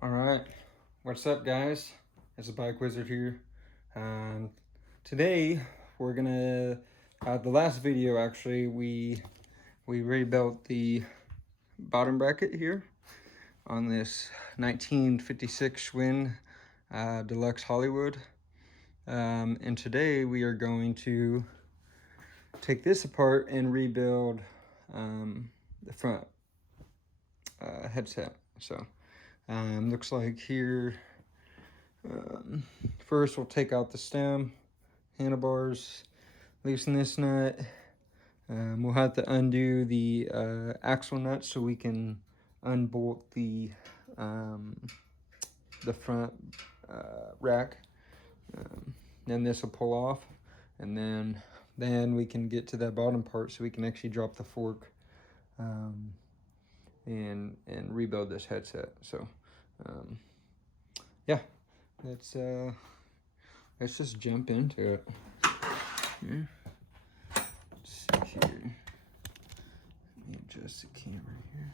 All right, what's up, guys? It's a Bike Wizard here. Today we're gonna the last video actually we rebuilt the bottom bracket here on this 1956 Schwinn Deluxe Hollywood, and today we are going to take this apart and rebuild the front headset. So looks like here. First, we'll take out the stem, handlebars, loosen this nut. We'll have to undo the axle nut so we can unbolt the front rack. Then this will pull off, and then we can get to that bottom part so we can actually drop the fork and rebuild this headset. So yeah. Let's just jump into it. Yeah. Let's see here. Let me adjust the camera here.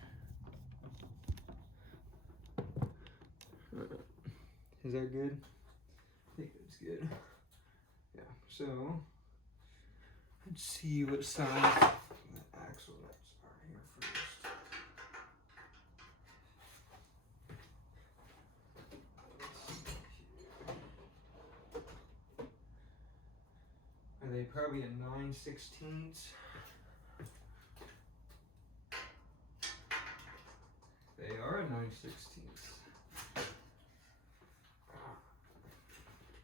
Is that good? I think it's good. Yeah. So let's see what size the axle nuts are here first. Are they probably a 9/16? They are a 9/16.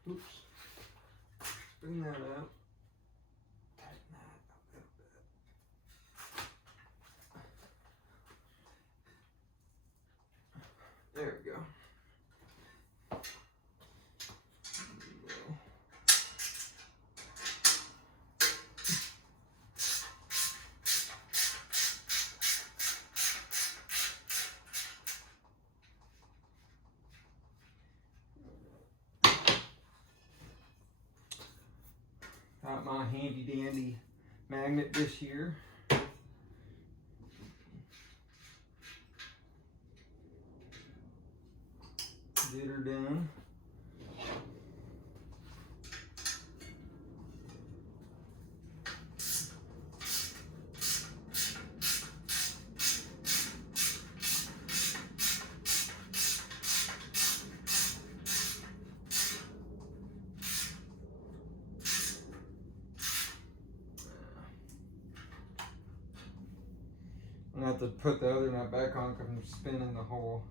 Oops. Let's bring that up. Tighten that a little bit. There we go. Got my handy dandy magnet this year. Get her done. I'm gonna have to put the other nut back on because I'm spinning the whole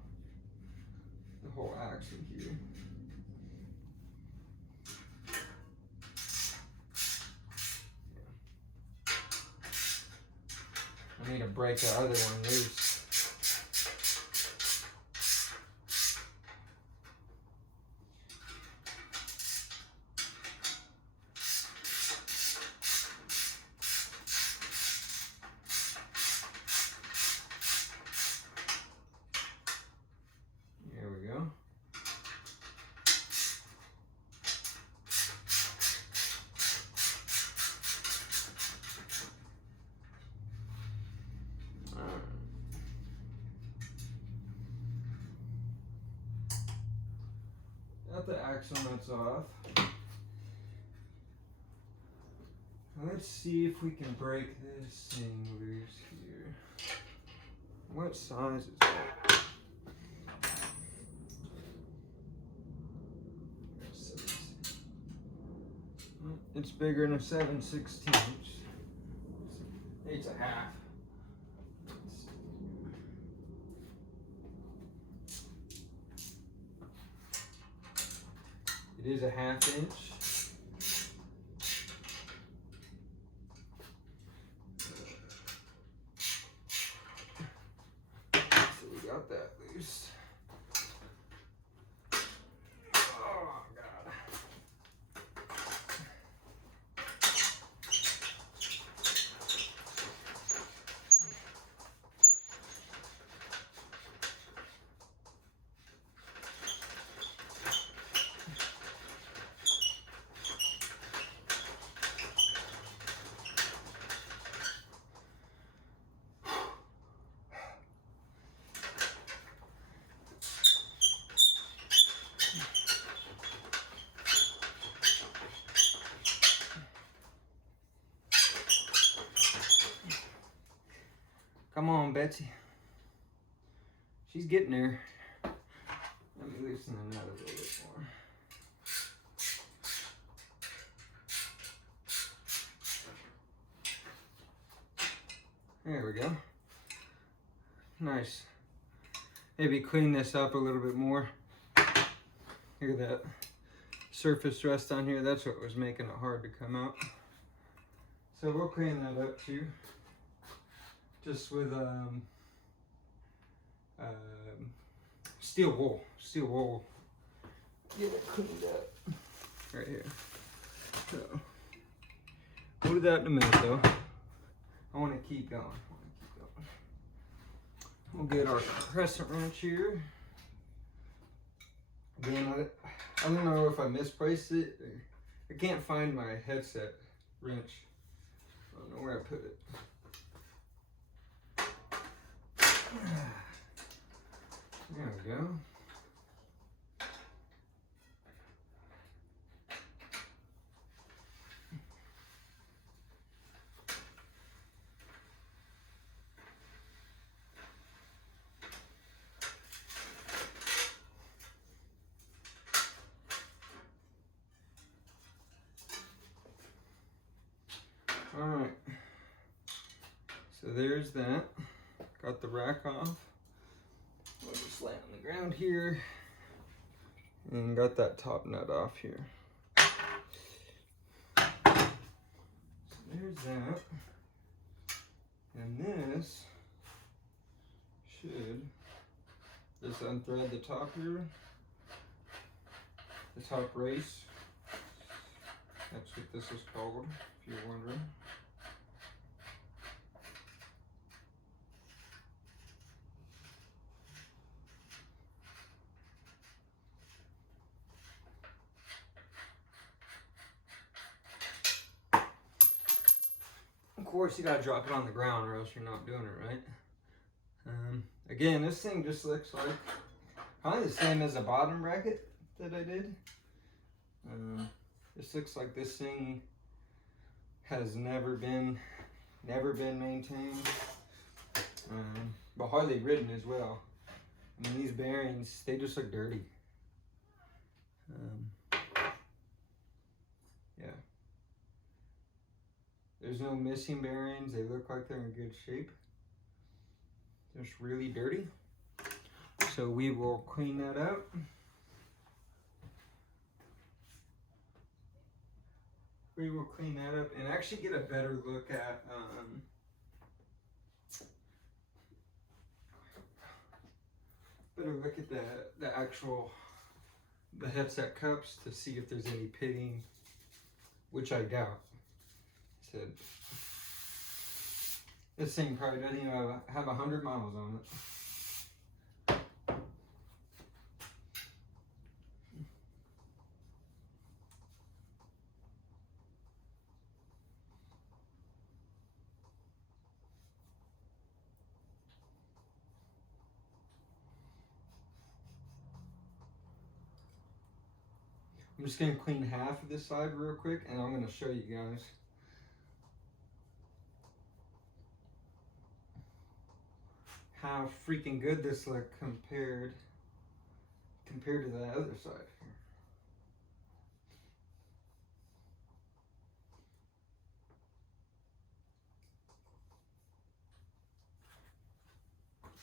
axle here. I need to break the other one loose. There we go. Got the axle nuts off. Let's see if we can break this thing loose here. What size is that? It's bigger than a 7/16. It's a half. It is a 1/2 inch. So we got that loose. Oh God. on, Betsy. She's getting there. Let me loosen the nut a little bit more. There we go. Nice. Maybe clean this up a little bit more. Look at that surface rust on here. That's what was making it hard to come out. So we'll clean that up too. Just with steel wool. Steel wool. Get it cleaned up. Right here. So we'll do that in a minute though. I want to keep going. We'll get our crescent wrench here. Again, I don't know if I misplaced it. I can't find my headset wrench. I don't know where I put it. There we go. All right, so there's that. Got the rack off. We'll just lay it on the ground here. And got that top nut off here. So there's that. And this should just unthread the top here. The top race. That's what this is called, if you're wondering. Of course, you gotta drop it on the ground or else you're not doing it right. Again, this thing just looks like probably the same as the bottom bracket that I did. This looks like this thing has never been maintained, but hardly ridden as well. I mean, these bearings, they just look dirty. Yeah. There's no missing bearings. They look like they're in good shape. Just really dirty. So we will clean that up. We will clean that up and actually get a better look at the headset cups to see if there's any pitting, which I doubt. So this thing probably doesn't even have 100 miles on it. I'm just going to clean half of this side real quick and I'm going to show you guys. How freaking good this looks compared to the other side here.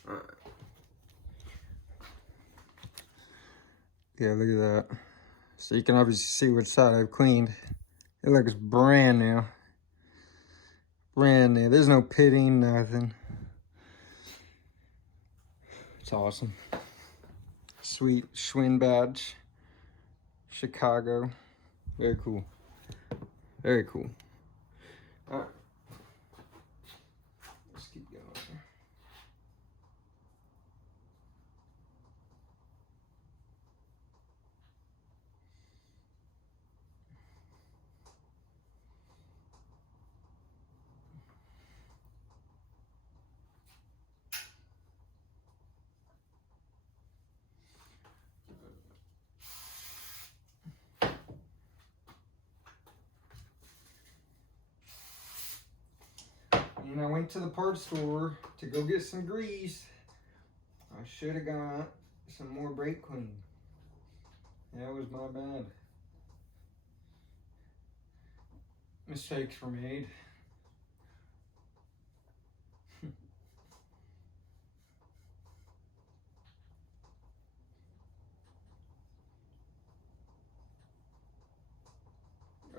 All right. Yeah, look at that. So you can obviously see which side I've cleaned. It looks brand new. Brand new. There's no pitting, nothing. It's awesome. Sweet Schwinn badge. Chicago. Very cool. Very cool. All right. Let's keep going. when I went to the parts store to go get some grease, I should have got some more brake clean. That was my bad. Mistakes were made.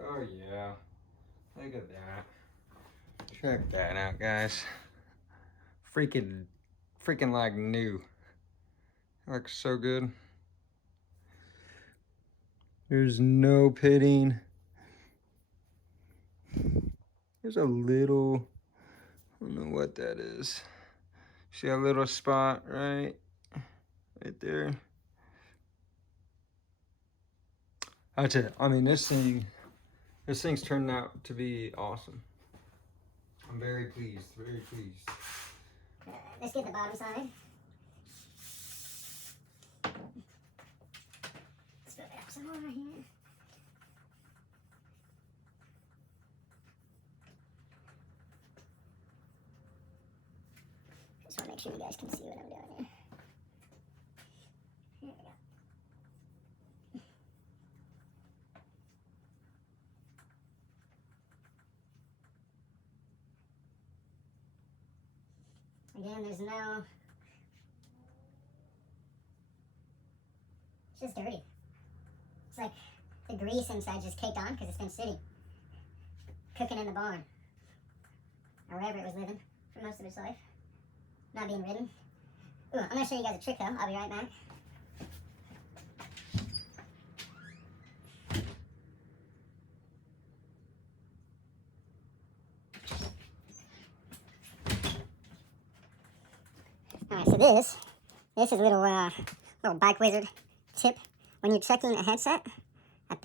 Oh yeah, look at that. Check that out, guys. Freaking like new. It looks so good. There's no pitting. There's a little, I don't know what that is. See a little spot right there. That's it. I mean, this thing's turned out to be awesome. I'm very pleased, very pleased. Let's get the bottom side. Let's put up some more here. Just want to make sure you guys can see what I'm doing here. Here we go. Again, there's no, it's just dirty. It's like the grease inside just caked on because it's been sitting, cooking in the barn, or wherever it was living for most of its life, not being ridden. Ooh, I'm going to show you guys a trick though. I'll be right back. Alright, so this is a little bike wizard tip. When you're checking a headset, a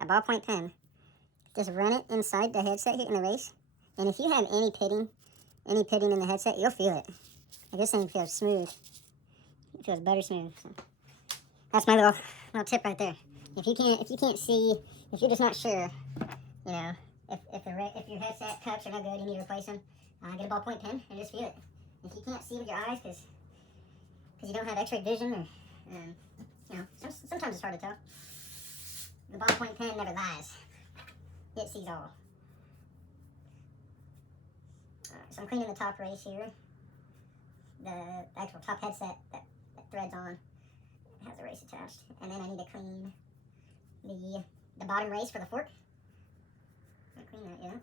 ballpoint pen, just run it inside the headset here in the race. And if you have any pitting in the headset, you'll feel it. Like this thing feels smooth. It feels butter smooth. So that's my little tip right there. If you can't see, if you're just not sure, you know, if your headset cups are no good, you need to replace them, get a ballpoint pen and just feel it. If you can't see with your eyes because you don't have x-ray vision, or you know, sometimes it's hard to tell. The ballpoint pen never lies. It sees all. Alright, so I'm cleaning the top race here. The actual top headset that threads on has a race attached. And then I need to clean the bottom race for the fork. I haven't cleaned that yet.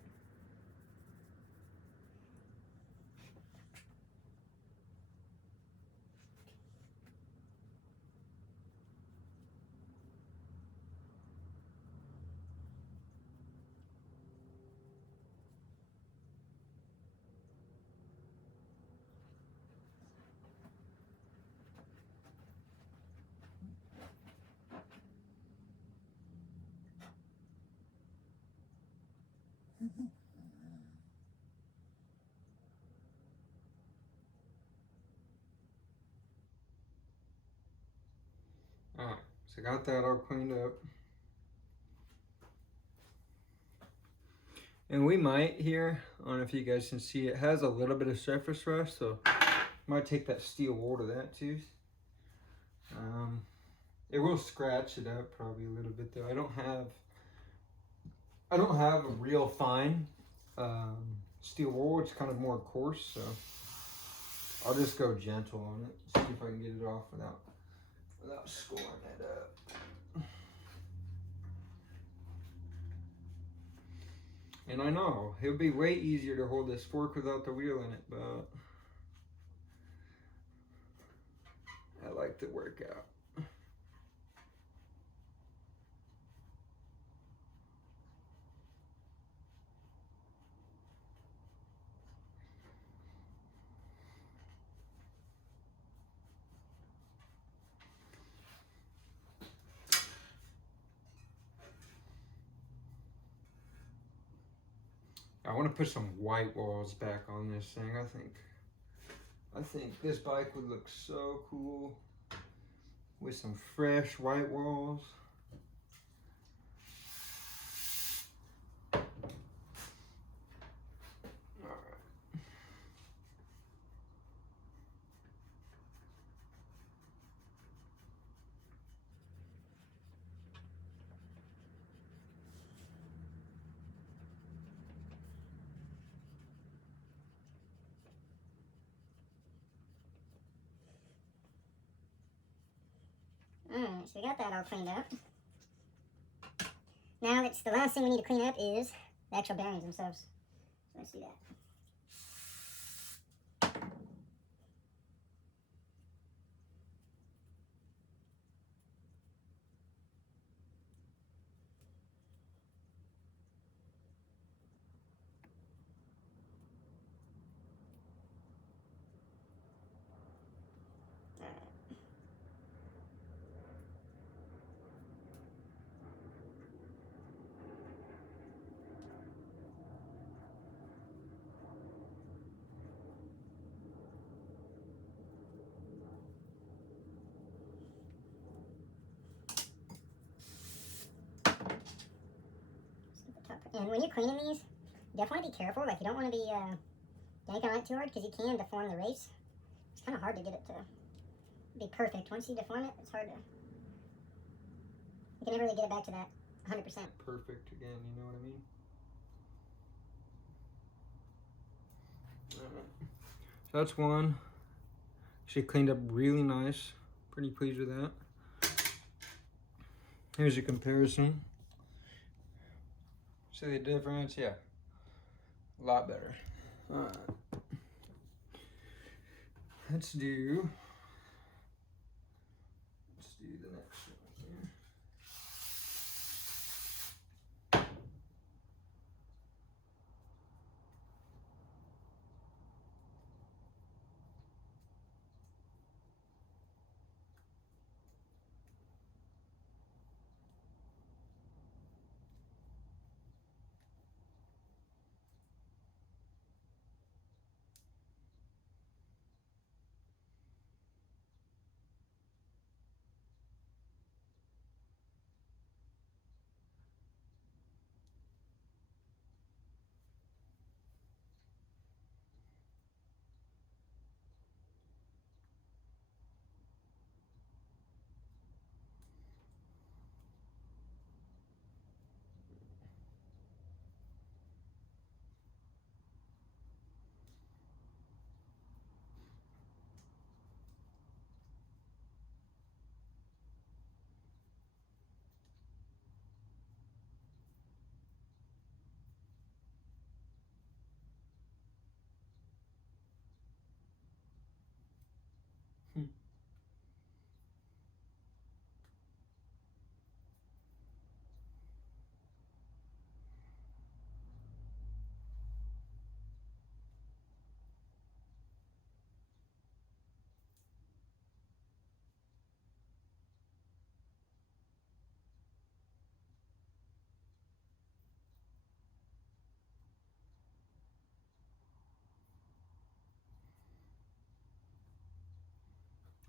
Alright, so got that all cleaned up. And we might here, I don't know if you guys can see, it has a little bit of surface rust, so might take that steel wool to that too. It will scratch it up probably a little bit though. I don't have a real fine steel wool. It's kind of more coarse, so I'll just go gentle on it. See if I can get it off without scoring it up. And I know it'll be way easier to hold this fork without the wheel in it, but I like to work out. I want to put some white walls back on this thing. I think this bike would look so cool with some fresh white walls. Alright. Alright, so we got that all cleaned up. Now it's the last thing we need to clean up is the actual bearings themselves. So let's do that. And when you're cleaning these, you definitely be careful. Like, you don't want to be yanking on it too hard because you can deform the race. It's kind of hard to get it to be perfect. Once you deform it, it's hard to... You can never really get it back to that 100%. Perfect again, you know what I mean? Alright. So that's one. She cleaned up really nice. Pretty pleased with that. Here's a comparison. See the difference? Yeah. A lot better. Alright. Let's do the next one here.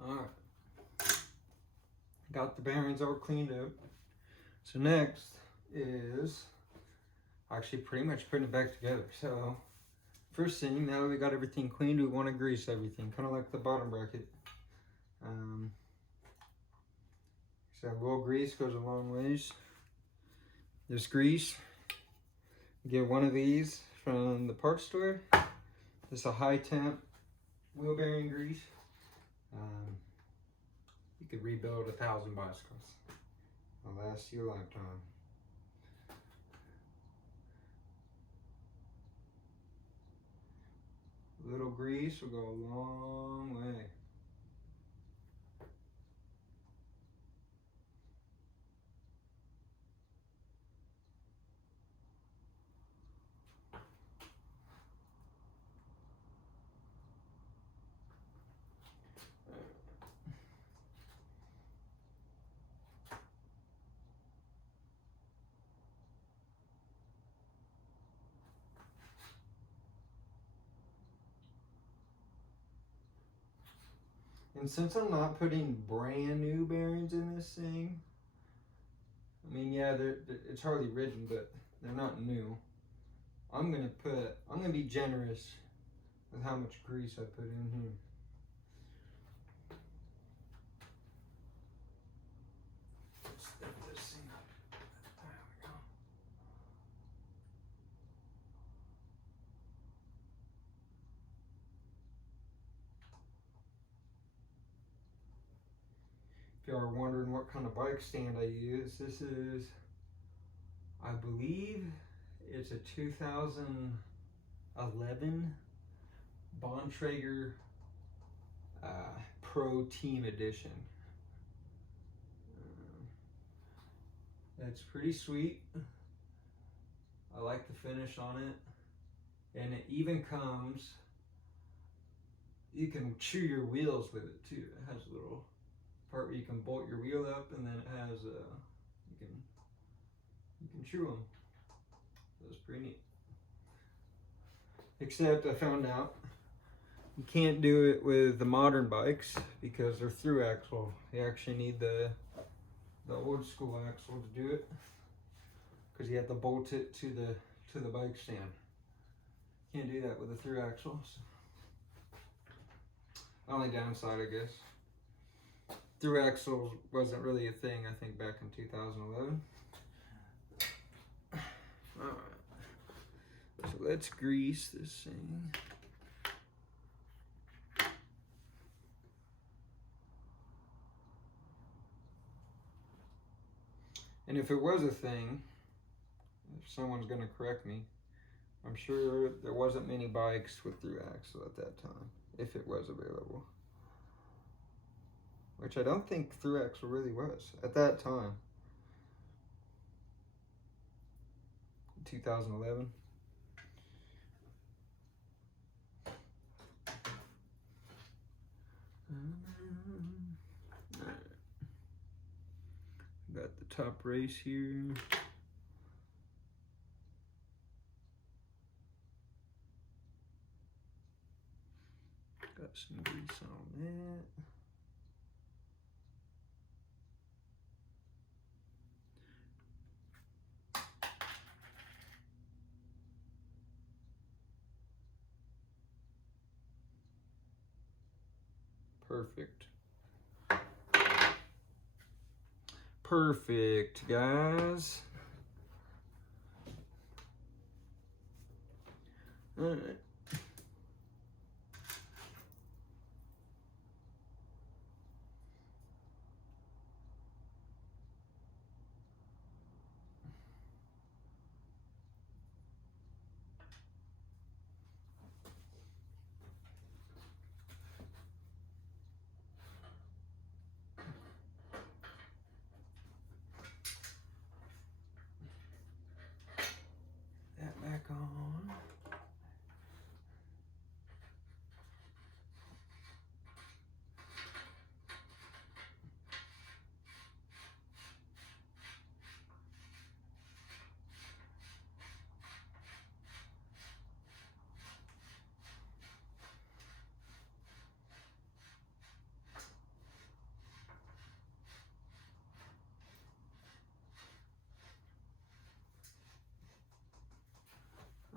Alright. Got the bearings all cleaned up. So next is actually pretty much putting it back together. So first thing, now that we got everything cleaned, we want to grease everything, kind of like the bottom bracket. So a little grease goes a long ways. This grease, get one of these from the parts store. It's a high temp wheel bearing grease. You could rebuild 1,000 bicycles. It'll last you a lifetime. A little grease will go a long way. And since I'm not putting brand new bearings in this thing, I mean, yeah, it's hardly ridden, but they're not new. I'm gonna be generous with how much grease I put in here. Let's step this thing up. There we go. If you are wondering what kind of bike stand I use, this is, I believe it's a 2011 Bontrager Pro Team Edition. It's pretty sweet. I like the finish on it. And it even comes, you can chew your wheels with it too. It has a little part where you can bolt your wheel up, and then it has you can chew them. That's pretty neat. Except I found out you can't do it with the modern bikes because they're through axle. You actually need the old school axle to do it, because you have to bolt it to the bike stand. Can't do that with a through axle. So. Only downside, I guess. Through axles wasn't really a thing, I think, back in 2011. Alright. So let's grease this thing. And if it was a thing, if someone's going to correct me, I'm sure there wasn't many bikes with through axle at that time, if it was available. Which I don't think through axle really was at that time. 2011. Got the top race here. Got some grease on that. Perfect. Perfect, guys. All right. That back on.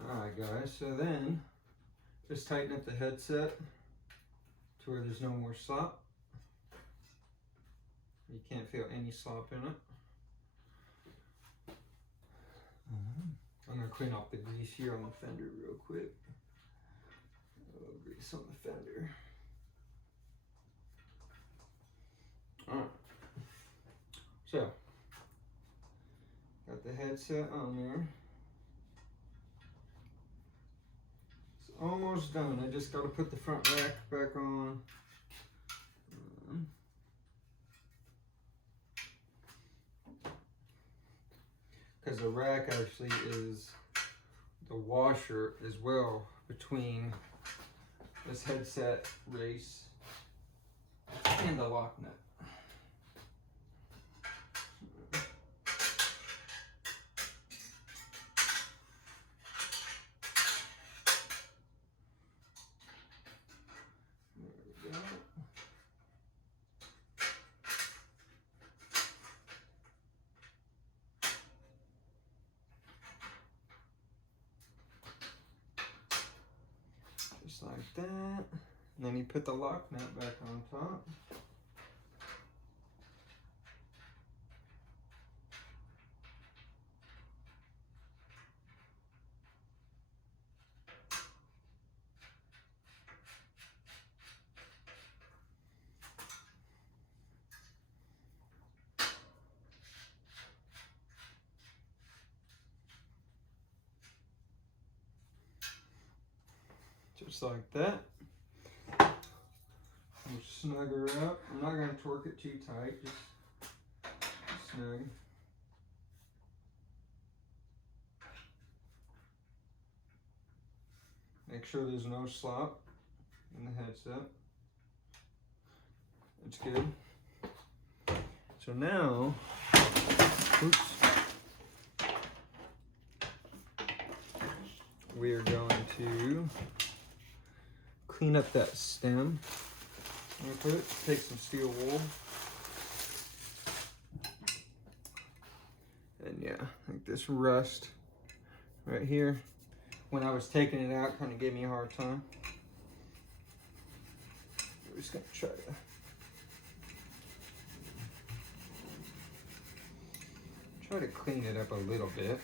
Alright guys, so then just tighten up the headset to where there's no more slop. You can't feel any slop in it. I'm going to clean off the grease here on the fender real quick. A little grease on the fender. Alright. So, got the headset on there. It's almost done. I just got to put the front rack back on. Because the rack actually is the washer as well between this headset race and the lock nut. There we go. Just like that. And then you put the lock nut back on top. Just like that. We'll snug her up. I'm not going to torque it too tight, just snug. Make sure there's no slop in the headset. It's good. So now, oops, we are going to clean up that stem. I'm gonna take some steel wool. And yeah, like this rust right here. When I was taking it out, kind of gave me a hard time. We're just gonna try to clean it up a little bit.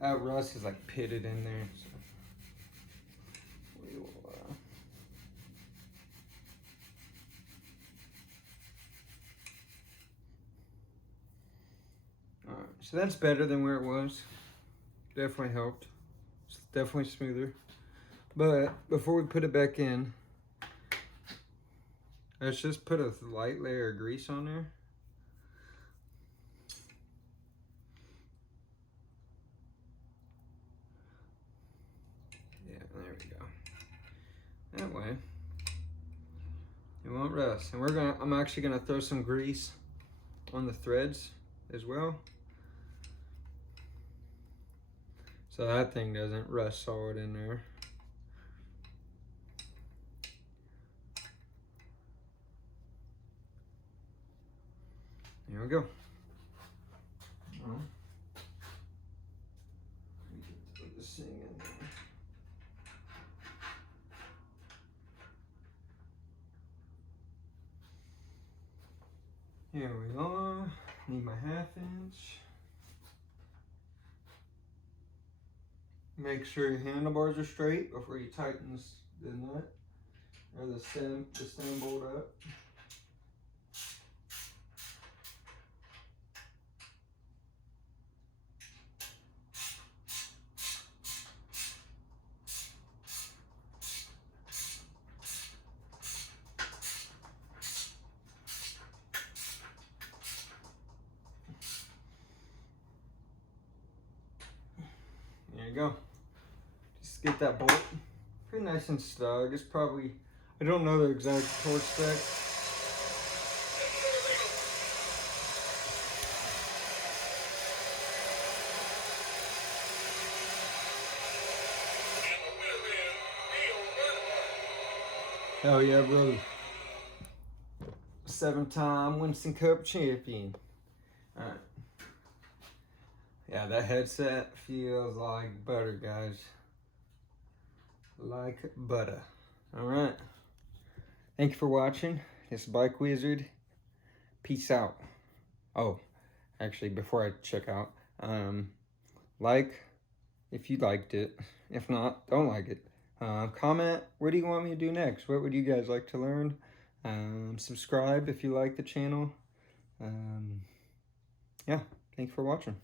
That rust is like pitted in there. So we will, Alright, so that's better than where it was. Definitely helped. It's definitely smoother. But before we put it back in, let's just put a light layer of grease on there. Yeah, there we go. That way, it won't rust. And I'm actually gonna throw some grease on the threads as well, so that thing doesn't rust solid in there. There we go. Put this thing in there. Here we are. Need my 1/2 inch. Make sure your handlebars are straight before you tighten the nut or the stem bolt up. There you go. Just get that bolt pretty nice and snug. It's probably, I don't know the exact torque spec. Oh yeah, brother. 7-time Winston Cup champion. Alright. Yeah, that headset feels like butter, guys. Like butter. Alright. Thank you for watching. It's Bike Wizard. Peace out. Oh, actually, before I check out, like if you liked it. If not, don't like it. Comment, what do you want me to do next? What would you guys like to learn? Subscribe if you like the channel. Yeah, thanks for watching.